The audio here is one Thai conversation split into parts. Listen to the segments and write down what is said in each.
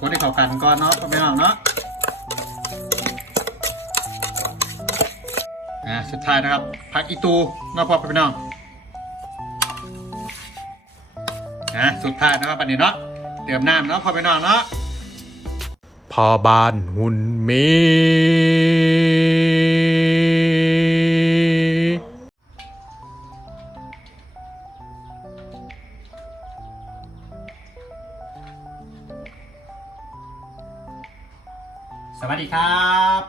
คนที่เขากันก่อนเนาะพ่อพี่น้อาเนาะอ่าสุดท้ายนะครับผักอีตูเนาะพ่อไปน้องนะสุดท้ายนะครับปันนี้เนาะเติมน้ำเนาะพ่อไปน้องเนาะพอบ้านหุ่นมี สวัสดีครับ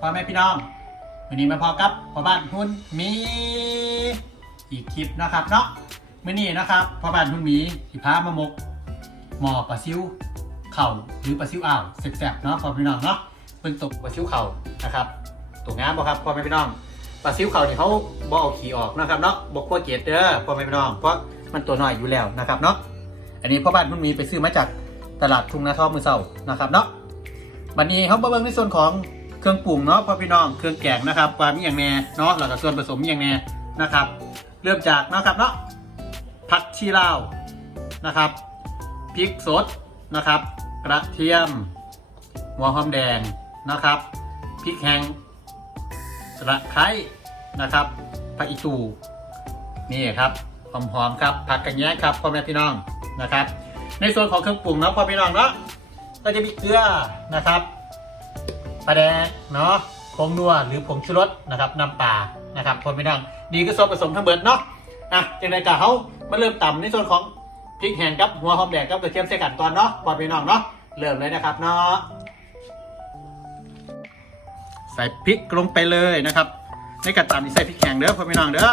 พ่อแม่พี่น้อง วันนี้มาพอกับพ่อบ้านหุ่นหมีอีกคลิปนะครับเนาะมื่อนี้นะครับพ่อบ้านหุ่นหมีสิพามามกหมอปลาซิวเข่าหรือปลาซิวอ่าวแสบๆเนาะพ่อพี่น้องเนาะเป็นตกปลาซิวเข่านะครับตัวงามบ่ครับพ่อแม่พี่น้องปลาซิวเข่านี่เขาบ่เอาขี้ออกนะครับเนาะบกว่าเกล็ดเด้อพ่อแม่พี่น้องเพราะมันตัวน้อยอยู่แล้วนะครับเนาะอันนี้พ่อบ้านหุ่นหมีไปซื้อมาจากตลาดทุ่งนาทอมือเศร้านะครับเนาะ วันนี้เขามาเบิ่งในส่วนของเครื่องปรุงเนาะพ่อพี่น้องเครื่องแกงนะครับว่ามีอย่างแน่เนาะแล้วก็ส่วนผสมอย่างแน่นะครับ เริ่มจากเนาะครับเนาะผักชีลาวนะครับพริกสดนะครับ กระเทียม หัวหอมแดงนะครับพริกแห้งตะไคร้นะครับผักอีตูนี่ครับหอมๆครับผักกระแยงครับพ่อแม่พี่น้องนะครับ ในส่วนของเครื่องปรุงเนาะพ่อพี่น้องเนาะ ก็จะมีเกลือนะครับปลาแดงเนาะผงนัวหรือผงชูรสนะครับน้ำปลานะครับคนไม่ต้องดีก็ส่วนผสมทั้งเบิดเนาะอะอย่างไรกะเขามาเริ่มต่ำในส่วนของพริกแห้งกับหัวหอมแดงกับกระเทียมใส่กันก่อนเนาะปอดไปน้องเนาะเริ่มเลยนะครับเนาะใส่พริกลงไปเลยนะครับ ในกระตำนี่ใส่พริกแห้งเด้อพ่อพี่น้องเด้อ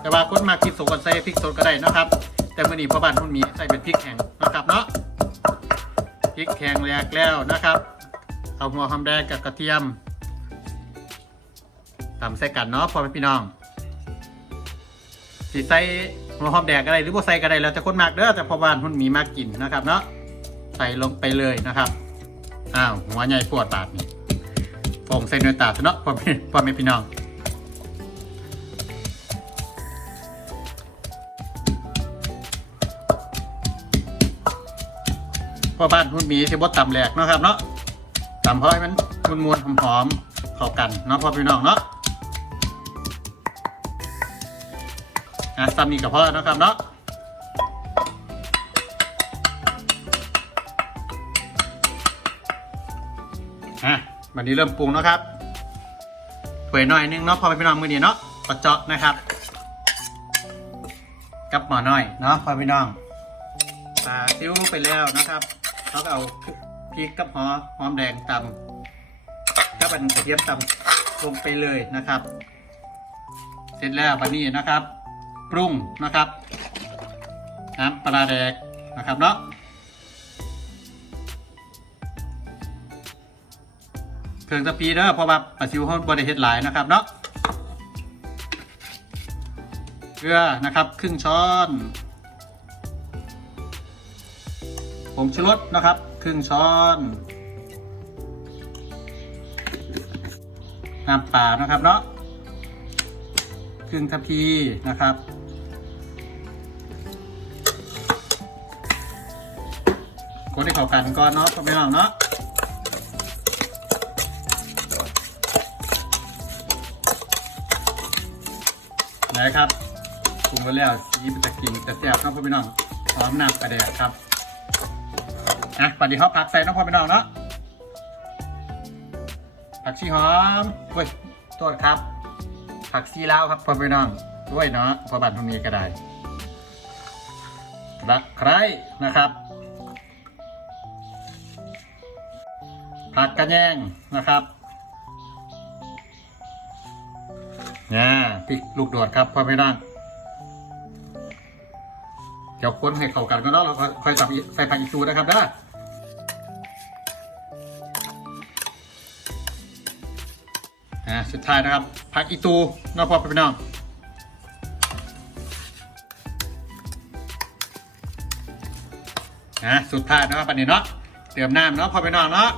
แต่ว่าคนมากินสดก็ใส่พริกสดก็ได้นะครับ แต่เมื่อนี้พ่อบ้านคุณมีใส่เป็นพริกแห้งนะครับเนาะ ริกแข็งแรกแล้วนะครับ เอาหัวหอมแดงกับกระเทียมตำใส่กันเนาะพ่อแม่พี่น้องสีใส่หัวหอมแดงก็ได้หรือบ่ใส่ก็ได้แล้วแต่คนมากเด้อแต่พอบ้านคุณมีมากกินนะครับ เนาะใส่ลงไปเลยนะครับอ้าวหัวใหญ่ปวดปากนี่ฟองใส่เนื้อตาเนาะพ่อแม่พ่อแม่พี่น้อง พ่อบ้านพุ่นหมีที่บดตำแหลกเนาะครับเนาะตำเพราะให้มันมวนมวนๆหอมๆเข้ากันเนาะพ่อพี่น้องเนาะอะซ้ำนี่กับพ่อเนาะครับเนาะอะวันนี้เริ่มปรุงเนาะครับถ้วยหน่อยนึงเนาะพ่อพี่น้องมือนี้เนาะกระเจาะนะครับ กับหมอน้อยเนาะพ่อพี่น้องปลาซิ้วไปแล้วนะครับ เราก็เอาพริกกับหอหอมแดงตำกับอันกระเทียมตำลงไปเลยนะครับ เสร็จแล้ววันนี้นะครับ ปรุงนะครับน้ำปลาแดกนะครับเนาะเครื่องตะปีเด้อเพราะว่าปลาซิวเขาบริเฮ็ดหลายนะครับเนาะเกลือนะครับ ครึ่งช้อน งชูรสนะครับ ครึ่งช้อนน้ำเปล่านะครับเนาะครึ่งทัพพีนะครับคนที่เขากันก่อนเนาะพ่อแม่น้องเนาะนะครับปรุงไปแล้วสีมันจะกินแต่แซ่บเนาะพ่อแม่น้องหอมน้ำกระเดียครับ นะปัดดีเขาผักใส่น้องพ่อไปน้องเนาะผักชีหอมเว้ยตัวครับ ผักซีลาวครับพ่อไปน้องด้วยเนาะพอบัตรตรงนี้ก็ได้ตะไครนะครับผักกระแยงนะครับเนี่ยพริกลูกโดดครับพ่อไปน้องเดี๋ยวคนให้เข้ากันก็เนาะเราค่อยใส่ผักอีกตูนะครับนะ อ่าสุดท้ายนะครับผักอีตูนาะพ่อพี่น้องอ่าสุดท้ายนะครับปันนี้เนาะเติมน้ำเนาะพอพี่น้องเนาะ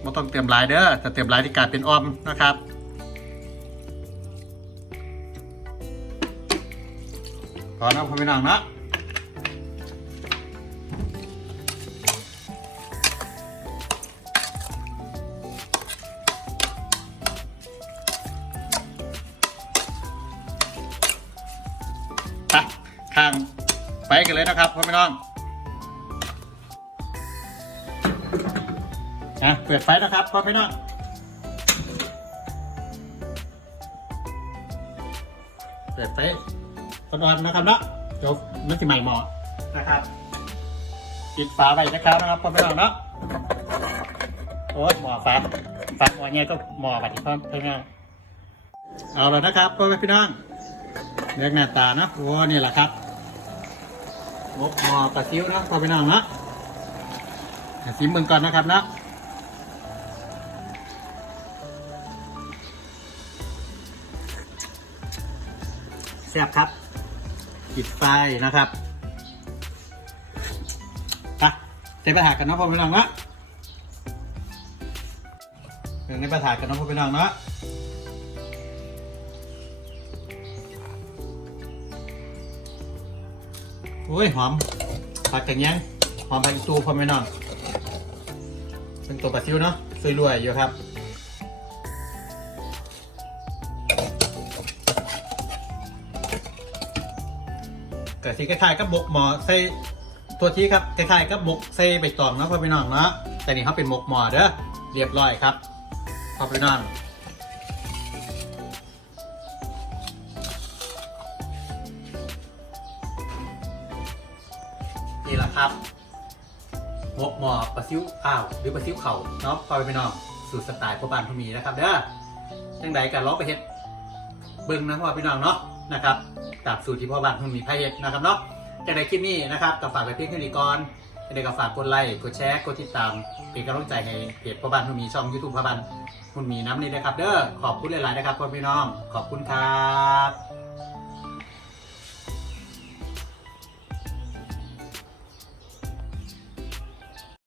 ไม่ต้องเติมหลายเด้อแต่เติมหลายที่กลายเป็นออมนะครับพอนะพอพี่น้องเนาะ กันเลยนะครับพ่อพี่น้องอะเปิดไฟนะครับพ่อพี่น้องเปิดไฟก่อนนะครับเนาะเดี๋ยวมันจะใหม่หมอนะครับปิดฝาไว้นะครับนะครับพ่อพี่น้องเนาะโอ้หมอฝาฝาหัวเงี้ยก็หมอบัดนี้พ่อพี่น้องเอาแล้วนะครับพ่อแม่พี่น้องเลือกหน้าตาเนาะโอ้นี่แหละครับ งบหมอปลาซิวนะพ่อพี่น้องนะซิมเบิ่งก่อนนะครับนะแซ่บครับปิดไฟนะครับไปเต็มไปหากันนะพ่อพี่น้องนะเรื่องในไปถ่ากันนะพ่อพี่น้องนะ โอ้ยหอมผักกระเงี้ยงหอมผักอีตูพอพี่นองเป็นตัวปลาซิวเนาะสวยรวยอยู่ครับก็สีคล้ายกับบกหมอใส่ตัวที่ครับคล้ายกับบกใส่ใบตองเนาะพอพี่นองเนาะแต่นี่เขาเป็นหมกหมอเด้อเรียบร้อยครับพอพี่นอง นะครับหมกหมอปลาซิวอ้าวหรือปลาซิวเข่าเนาะพ่อพี่น้องสูตรสไตล์พ่อบ้านพ่อมีนะครับเด้อจังใดกันลองไปเฮ็ดเบิ้งนะพ่อพี่น้องเนาะนะครับตามสูตรที่พ่อบ้านคุณมีไพ่เฮ็ดนะครับเนาะจากในคลิปนี้นะครับก็ฝากไว้เพียงเท่านี้ก่อนยังไงก็ฝากกดไลค์กดแชร์กดติดตามเป็นกำลังใจให้เพจพ่อบ้านคุณมีช่องยูทูบพ่อบ้านคุณมีน้ำนี่นะครับเด้อขอบคุณหลายๆนะครับพ่อพี่น้องขอบคุณครับ